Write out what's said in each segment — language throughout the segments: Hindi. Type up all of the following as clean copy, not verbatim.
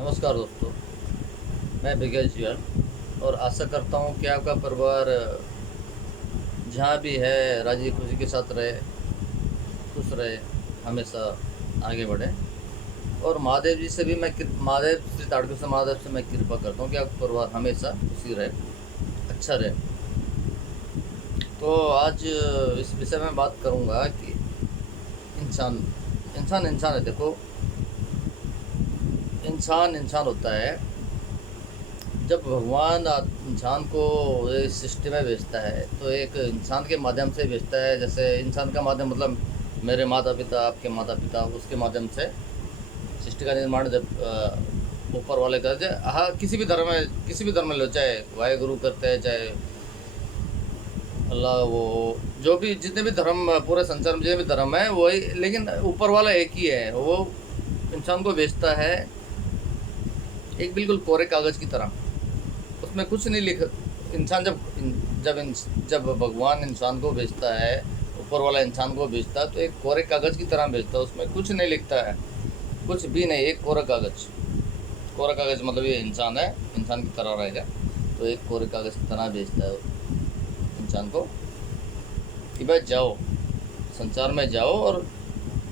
नमस्कार दोस्तों, मैं बिगेश जियाल और आशा करता हूँ कि आपका परिवार जहाँ भी है राजी खुशी के साथ रहे, खुश रहे, हमेशा आगे बढ़े। और महादेव जी से भी महादेव श्री ताड़केश्वर महादेव से मैं कृपा करता हूँ कि आपका परिवार हमेशा खुशी रहे, अच्छा रहे। तो आज इस विषय में बात करूँगा कि इंसान इंसान इंसान है। देखो, इंसान इंसान होता है जब भगवान इंसान को इस सृष्टि में भेजता है तो एक इंसान के माध्यम से भेजता है। जैसे इंसान का माध्यम मतलब मेरे माता पिता, आपके माता पिता, उसके माध्यम से सृष्टि का निर्माण जब ऊपर वाले करते हैं। हाँ, किसी भी धर्म में लो, चाहे वाहेगुरु करते हैं, चाहे अल्लाह, वो जो भी जितने भी धर्म पूरे संसार में जितने भी धर्म है वही, लेकिन ऊपर वाला एक ही है। वो इंसान को भेजता है एक बिल्कुल कोरे कागज़ की तरह, उसमें कुछ नहीं लिख। इंसान जब भगवान इंसान को भेजता है, ऊपर वाला इंसान को भेजता है तो एक कोरे कागज़ की तरह भेजता है, उसमें कुछ नहीं लिखता है, कुछ भी नहीं, एक कोरा कागज़। कोरा कागज़ मतलब ये इंसान है, इंसान की तरह रहेगा, तो एक कोरे कागज़ की तरह भेजता है इंसान को कि भाई जाओ, संसार में जाओ और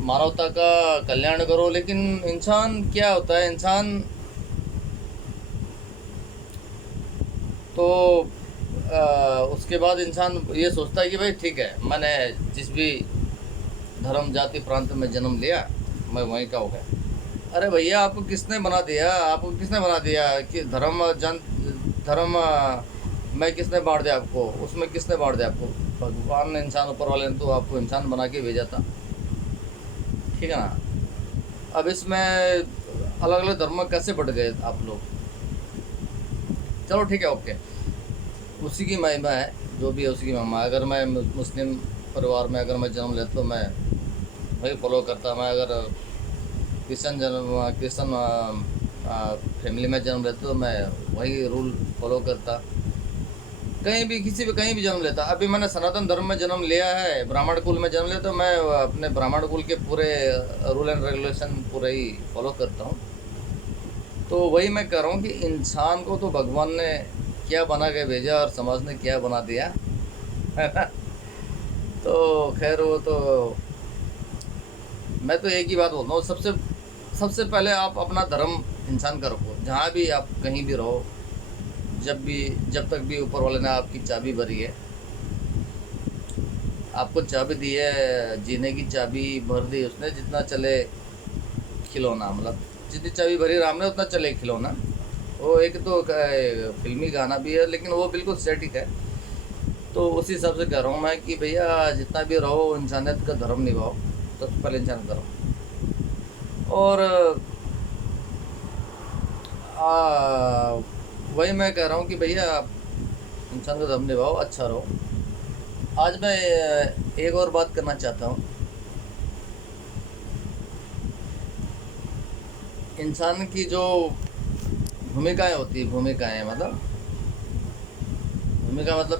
मानवता का कल्याण करो। लेकिन इंसान क्या होता है, इंसान तो उसके बाद इंसान ये सोचता है कि भाई ठीक है, मैंने जिस भी धर्म जाति प्रांत में जन्म लिया, मैं वहीं का हो गया। अरे भैया, आपको किसने बना दिया? आपको किसने बना दिया कि धर्म में किसने बांट दिया आपको? उसमें किसने बांट दिया आपको? भगवान ने, इंसान ऊपर वाले ने तो आपको इंसान बना के भेजा था, ठीक है ना। अब इसमें अलग अलग धर्म कैसे बढ़ गए आप लोग? चलो ठीक है, ओके, उसी की महिमा है, जो भी है उसी की महिमा है। अगर मैं मुस्लिम परिवार में अगर मैं जन्म लेता तो मैं वही फॉलो करता। मैं अगर क्रिश्चियन फैमिली में जन्म लेता तो मैं वही रूल फॉलो करता। कहीं भी जन्म लेता। अभी मैंने सनातन धर्म में जन्म लिया है, ब्राह्मण कुल में जन्म लिया, तो मैं अपने ब्राह्मण कुल के पूरे रूल एंड रेगुलेशन पूरे ही फॉलो करता हूँ। तो वही मैं कह रहा हूँ कि इंसान को तो भगवान ने क्या बना के भेजा और समाज ने क्या बना दिया, है ना। तो खैर, वो तो मैं तो एक ही बात बोलता हूँ, सबसे सबसे पहले आप अपना धर्म इंसान का रखो, जहाँ भी आप कहीं भी रहो। जब तक भी ऊपर वाले ने आपकी चाबी भरी है, आपको चाबी दी है, जीने की चाबी भर दी उसने, जितना चले खिलौना, मतलब जितनी चाबी भरी राम ने उतना चले खिलौना। वो एक तो फिल्मी गाना भी है, लेकिन वो बिल्कुल सेटिक है। तो उसी हिसाब से कह रहा हूँ मैं कि भैया, जितना भी रहो इंसानियत का धर्म निभाओ, सबसे पहले इंसान का धर्म। और वही मैं कह रहा हूँ कि भैया, आप इंसान का धर्म निभाओ, अच्छा रहो। आज मैं एक और बात करना चाहता हूँ। इंसान की जो भूमिकाएं होती है, भूमिका मतलब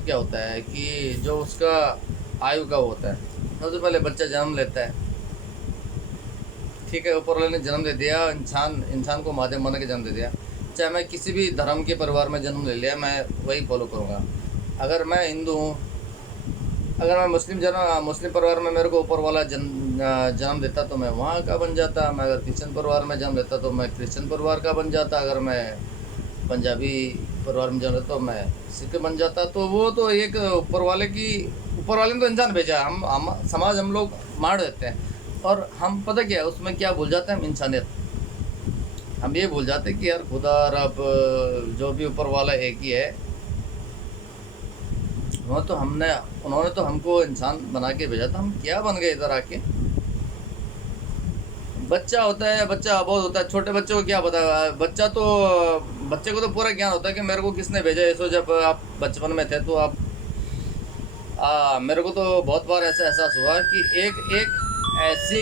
क्या होता है कि जो उसका आयु का होता है। सबसे पहले बच्चा जन्म लेता है, ठीक है, ऊपर वाले ने जन्म दे दिया, इंसान को माध्यम बना के जन्म दे दिया। चाहे मैं किसी भी धर्म के परिवार में जन्म ले लिया, मैं वही फॉलो करूँगा। अगर मैं हिंदू हूँ, अगर मैं मुस्लिम परिवार में मेरे को ऊपर वाला जन्म देता तो मैं वहाँ का बन जाता। मैं अगर क्रिश्चियन परिवार में जन्म लेता तो मैं क्रिश्चियन परिवार का बन जाता। अगर मैं पंजाबी परिवार में जन्म लेता तो मैं सिख बन जाता। तो वो तो एक ऊपर वाले ने तो इंसान भेजा, हम समाज हम लोग मार देते हैं। और हम, पता क्या है उसमें क्या भूल जाते हैं हम? इंसानियत। हम ये भूल जाते हैं कि यार खुदा रब जो भी ऊपर वाला एक ही है। उन्होंने तो हमको इंसान बना के भेजा था, हम क्या बन गए इधर आके? बच्चा होता है, बच्चा बहुत होता है, छोटे बच्चे को क्या पता। बच्चे को तो पूरा ज्ञान होता है कि मेरे को किसने भेजा। ऐसो जब आप बचपन में थे तो आप मेरे को तो बहुत बार ऐसा एहसास हुआ कि एक एक ऐसी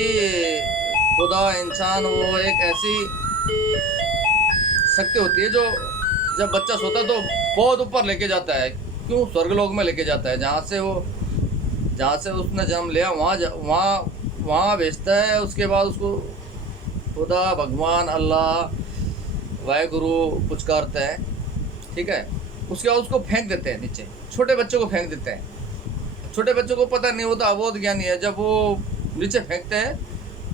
खुदा, इंसान, वो एक ऐसी शक्ति होती है जो जब बच्चा सोता है तो बहुत ऊपर लेके जाता है। क्यों? स्वर्गलोक में लेके जाता है, जहाँ से उसने जन्म लिया वहाँ वहाँ भेजता है। उसके बाद उसको खुदा, भगवान, अल्लाह, वाहेगुरु पुचकारते हैं, ठीक है, उसके बाद उसको फेंक देते हैं नीचे, छोटे बच्चों को फेंक देते हैं। छोटे बच्चों को पता नहीं होता, अबोध ज्ञानी है, जब वो नीचे फेंकते हैं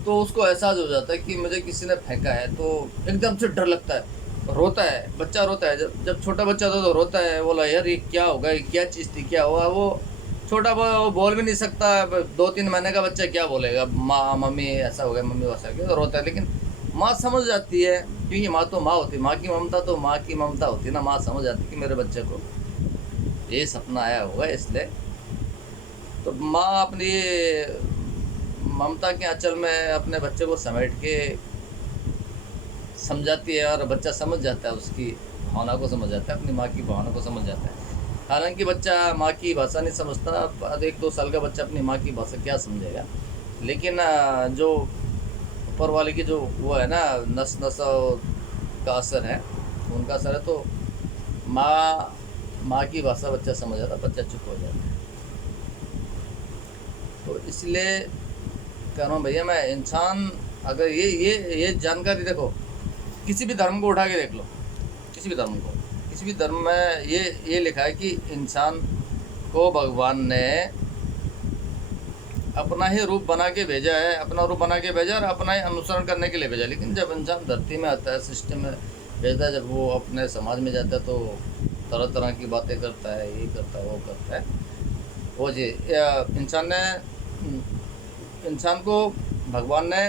तो उसको एहसास हो जाता है कि मुझे किसी ने फेंका है, तो एकदम से डर लगता है, रोता है, बच्चा रोता है। जब छोटा बच्चा था तो रोता है, बोला यार ये क्या होगा, ये क्या चीज़ थी, क्या हुआ। वो छोटा वो बोल भी नहीं सकता, 2-3 महीने का बच्चा क्या बोलेगा, माँ मम्मी ऐसा हो गया, मम्मी वैसा हो गया, तो रोता है। लेकिन माँ समझ जाती है, क्योंकि माँ तो माँ होती है, माँ की ममता तो माँ की ममता होती है ना। माँ समझ जाती है कि मेरे बच्चे को ये सपना आया होगा, इसलिए तो माँ अपनी ममता के आंचल में अपने बच्चे को समेट के समझाती है, और बच्चा समझ जाता है, उसकी भावना को समझ जाता है, अपनी माँ की भावना को समझ जाता है। हालांकि बच्चा माँ की भाषा नहीं समझता, 1-2 साल का बच्चा अपनी माँ की भाषा क्या समझेगा। लेकिन जो ऊपर वाले की जो वो है ना, नस नस का असर है, उनका असर है, तो माँ की भाषा बच्चा समझ जाता है, बच्चा चुप हो जाता है। तो इसलिए कह रहा हूँ भैया मैं, इंसान अगर ये जानकारी देखो, किसी भी धर्म को उठा के देख लो, किसी भी धर्म को, किसी भी धर्म में ये लिखा है कि इंसान को भगवान ने अपना ही रूप बना के भेजा है, अपना रूप बना के भेजा और अपना ही अनुसरण करने के लिए भेजा। लेकिन जब इंसान धरती में आता है, सिस्टम में भेजता है, जब वो अपने समाज में जाता है तो तरह तरह की बातें करता है, ये करता है, वो करता है। वो जी इंसान को भगवान ने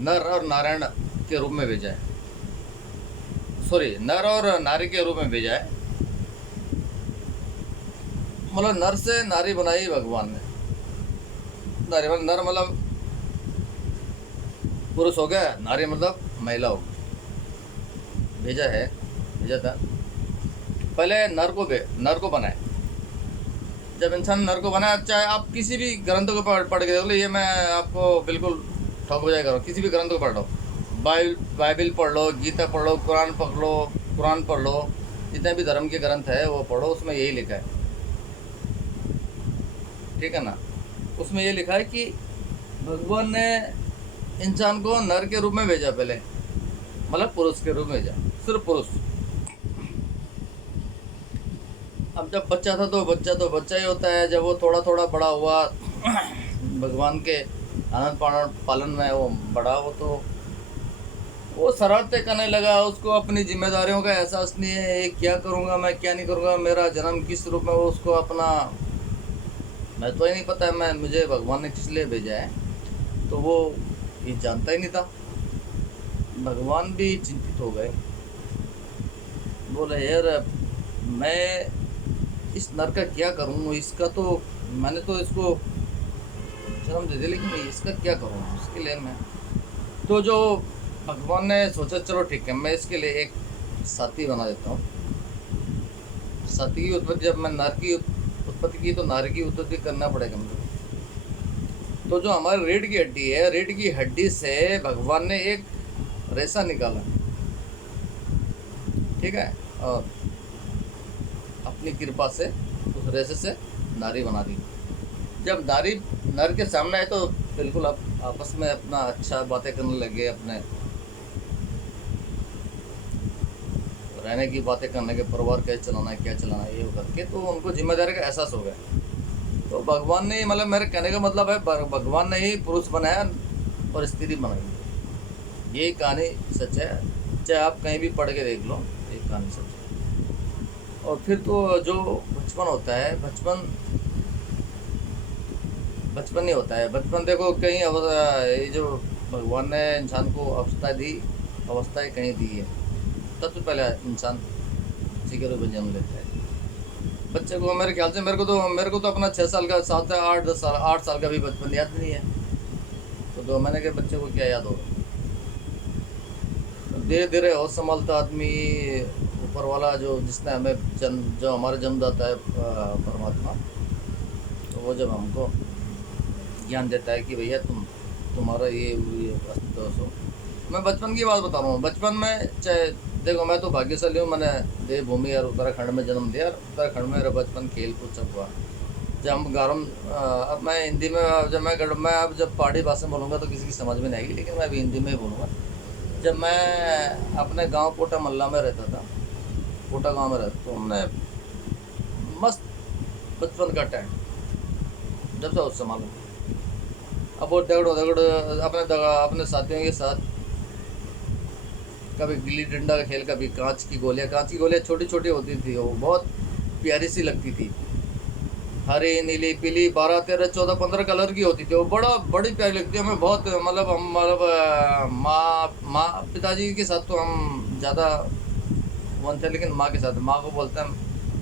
नर और नारायण के रूप में भेजा है, सॉरी, नर और नारी के रूप में भेजा है। मतलब नर से नारी बनाई भगवान ने। नारी मतलब नर मतलब पुरुष हो गया, नारी मतलब महिला हो गई। भेजा था पहले नर को बनाए। जब इंसान नर को बनाया, चाहे आप किसी भी ग्रंथ को पढ़ के देख लो, ये मैं आपको बिल्कुल ठग बजाय करो, किसी भी ग्रंथ को पढ़ लो, बाइबल पढ़ लो, गीता पढ़ लो, कुरान पढ़ लो, जितने भी धर्म के ग्रंथ है वो पढ़ो, उसमें यही लिखा है, ठीक है ना। उसमें ये लिखा है कि भगवान ने इंसान को नर के रूप में भेजा, पहले मतलब पुरुष के रूप में भेजा, सिर्फ पुरुष। अब जब बच्चा था तो बच्चा ही होता है। जब वो थोड़ा थोड़ा बड़ा हुआ, भगवान के आनंद पालन में वो बड़ा हो, तो वो शरारतें करने लगा। उसको अपनी जिम्मेदारियों का एहसास नहीं है, ये क्या करूँगा मैं, क्या नहीं करूँगा, मेरा जन्म किस रूप में, वो उसको अपना मैं तो ही नहीं पता है मुझे भगवान ने किस लिए भेजा है, तो वो ये जानता ही नहीं था। भगवान भी चिंतित हो गए, बोले यार मैं इस नर का क्या करूँ, इसका तो मैंने तो इसको जन्म दे दिया, लेकिन इसका क्या करूँ, उसके लिए मैं तो जो भगवान ने सोचा चलो ठीक है, मैं इसके लिए एक साथी बना देता हूँ। साथी की उत्पत्ति, जब मैं नर की उत्पत्ति की तो नारी की उत्पत्ति करना पड़ेगा मुझे। तो जो हमारी रीढ़ की हड्डी है, रीढ़ की हड्डी से भगवान ने एक रेशा निकाला, ठीक है, और अपनी कृपा से उस रेशे से नारी बना दी। जब नारी नर के सामने आए तो बिल्कुल आप आपस में अपना अच्छा बातें करने लगे, अपने रहने की बातें करने के, परिवार कैसे चलाना है, क्या चलाना है, ये करके तो उनको जिम्मेदारी का एहसास हो गया। तो भगवान ने, मतलब मेरे कहने का मतलब है, भगवान ने ही पुरुष बनाया और स्त्री बनाई। ये कहानी सच है, चाहे आप कहीं भी पढ़ के देख लो, ये कहानी सच है। और फिर तो जो बचपन होता है, बचपन नहीं होता है, बचपन देखो कहीं ये जो भगवान ने इंसान को अवस्थाएं कहीं दी है। सबसे पहले इंसान किसी के रूप में जन्म लेता है। बच्चे को मेरे ख्याल से मेरे को तो अपना 6 साल का, 7 से 8 साल का भी बचपन याद नहीं है, तो 2 महीने के बच्चे को क्या याद होगा। धीरे धीरे होश संभालता आदमी, ऊपर वाला जिसने हमें जो हमारा जन्मदाता है परमात्मा, तो वो जब हमको ज्ञान देता है कि भैया तुम्हारा ये दोस्तों, मैं बचपन की बात बता रहा हूँ। बचपन में चाहे देखो, मैं तो भाग्यशाली हूँ, मैंने देवभूमि और उत्तराखंड में जन्म लिया। उत्तराखंड में मेरा बचपन खेल कूद सब हुआ। जब हम अब मैं हिंदी में, जब पहाड़ी भाषा में बोलूँगा तो किसी की समझ में नहीं आएगी, लेकिन मैं अभी हिंदी में ही बोलूँगा। जब मैं अपने गांव कोटा मल्ला में रहता था, कोटा गांव में रहता, तो हमने मस्त बचपन का टाइम जब से उससे मालूम। अब वो अपने साथियों के साथ कभी गिल्ली डंडा का खेल, कभी कांच की गोलियां छोटी छोटी होती थी, वो बहुत प्यारी सी लगती थी, हरी नीली पीली 12 13 14 15 कलर की होती थी, वो बड़ी प्यारी लगती है हमें बहुत। मतलब हम माँ पिताजी के साथ तो हम ज़्यादा वन थे, लेकिन माँ के साथ, माँ को बोलते हैं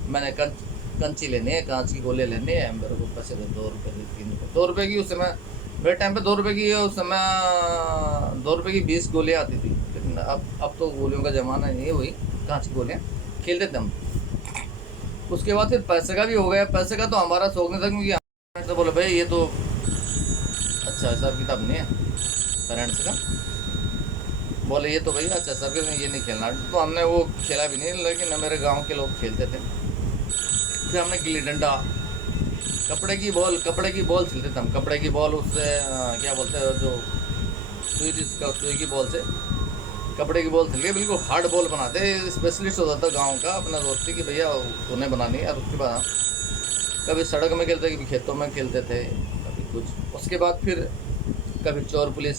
मैंने कंची लेनी है, कांच की गोले लेनी है, मेरे को पैसे दे, 2 रुपये की 3 रुपये, 2 रुपये की उस समय, मेरे टाइम पे 2 रुपये की, उस समय 2 रुपये की 20 गोलियाँ आती थी। लेकिन अब तो गोलियों का ज़माना नहीं है, वही कांच की गोलियाँ खेलते थे हम। उसके बाद फिर पैसे का भी हो गया। पैसे का तो हमारा शौक नहीं था, क्योंकि हम तो बोले भाई ये तो अच्छा हिसाब किताब नहीं है, पेरेंट्स का बोले ये तो भाई अच्छा हिसाब किताब, ये नहीं खेलना, तो हमने वो खेला भी नहीं। लेकिन मेरे गांव के लोग खेलते थे। फिर हमने गिल्ली डंडा, कपड़े की बॉल खेलते थे हम, कपड़े की बॉल, उससे क्या बोलते हैं जो सुई की बॉल से कपड़े की बॉल खेल के बिल्कुल हार्ड बॉल बनाते। स्पेशलिस्ट होता था गांव का अपना दोस्ती कि भैया तूने बनानी है। और उसके बाद कभी सड़क में खेलते, कभी खेतों में खेलते थे, कभी कुछ। उसके बाद फिर कभी चोर पुलिस,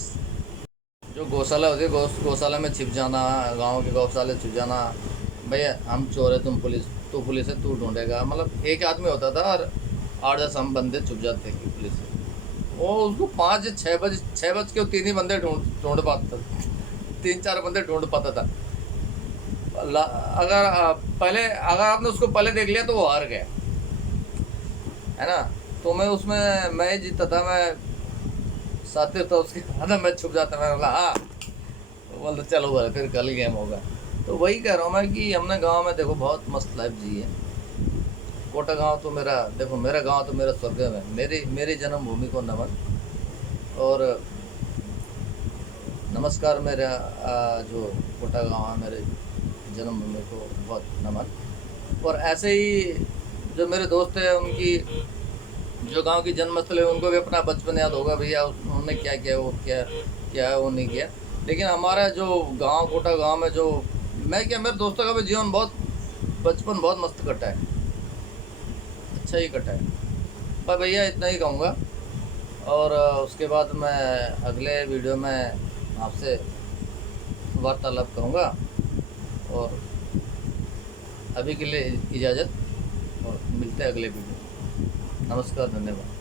जो गौशाला होती है, गौशाला में छिप जाना, गांव के गौशाले छिप जाना, भैया हम चोर है, तुम पुलिस, तू पुलिस है, तू ढूंढेगा। मतलब एक आदमी होता था और 8 10 हम बंदे छुप जाते कि पुलिस से। वो उसको 5 6 बज के 3 ही बंदे ढूंढ पाता, 3 4 बंदे ढूंढ पाता था। अगर आपने उसको पहले देख लिया तो वो हार गया, है ना। तो मैं उसमें मैं ही जीतता था, मैं साथी था उसके बाद मैं छुप जाता, मैं बोला हाँ, तो बोलते चलो भाई फिर कल गेम होगा। तो वही कह रहा हूँ मैं कि हमने गांव में देखो बहुत मस्त लाइफ जी है। कोटा गांव तो मेरा, देखो मेरा गांव तो मेरा स्वर्ग है, मेरी जन्मभूमि को नमन। और नमस्कार मेरा जो कोटा गांव है, मेरे जन्मभूमि को बहुत नमन। और ऐसे ही जो मेरे दोस्त हैं, उनकी जो गांव की जन्मस्थल है, उनको भी अपना बचपन याद होगा, भैया उन्होंने क्या किया, वो क्या है वो नहीं किया। लेकिन हमारा जो गांव, कोटा गांव में जो मैं क्या, मेरे दोस्तों का भी जीवन बहुत, बचपन बहुत मस्त कटा है, अच्छा ही कटा है। पर भैया इतना ही कहूँगा। और उसके बाद मैं अगले वीडियो में आपसे वार्तालाप करूँगा। और अभी के लिए इजाज़त, और मिलते हैं अगले वीडियो। नमस्कार, धन्यवाद।